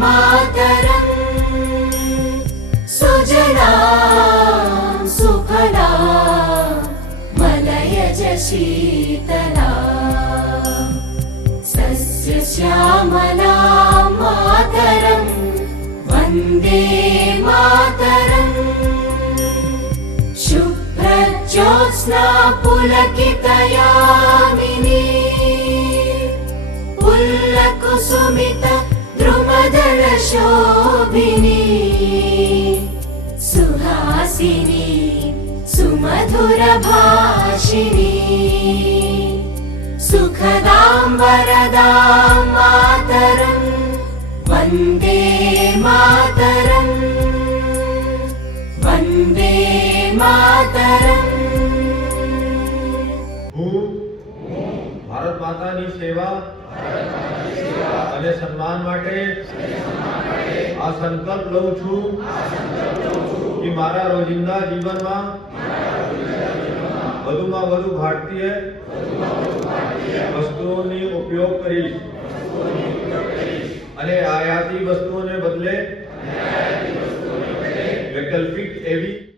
मातरम्। सुजना सुफला मलयज शीतला सस्य श्यामला मातरम् वन्दे मातरम्। शुभ्रज्योत्स्ना पुलकितयामिनी पुल्लकुसुमित द्रुमदलशोभिनी सुहासिनी सुखदां वरदां मातरम् वन्दे मातरम् वन्दे मातरम् માતાની સેવા અને સન્માન માટે આ સંકલ્પ લઉં છું કે મારા રોજિંદા જીવનમાં વધુમાં વધુ ભારતીય વસ્તુઓની ઉપયોગ કરી અને આયાતી વસ્તુઓને બદલે વૈકલ્પિક એવી